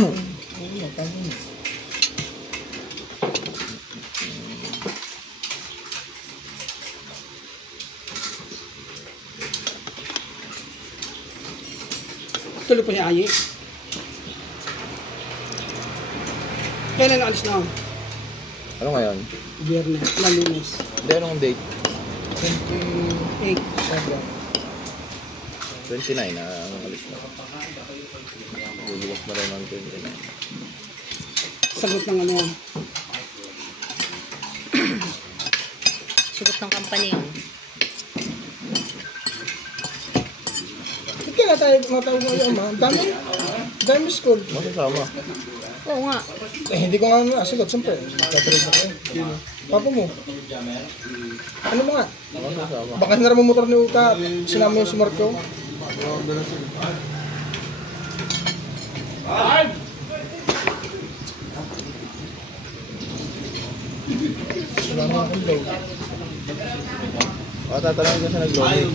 Tuloy po si Ayi. Kailan alis na ako? Ano ngayon? Biyernes, Lunes. Hindi, anong date? 28. 29 na ang alis na. Luluwas na rin ang 29. Sagot ng ano yan. Sugot ng company yun. Ba't kaya tayo matawag mo yung ama? Dami school. Masasama. Oo nga. Hindi ko nga nasagot, siyempre. Tatrade ako eh. Papa mo. Ano mo nga? Masasama. Baka na rin motor ni Uta. Sinama yung si Marco. Wala nga akong load. Tatanungin ko siya nag-loading.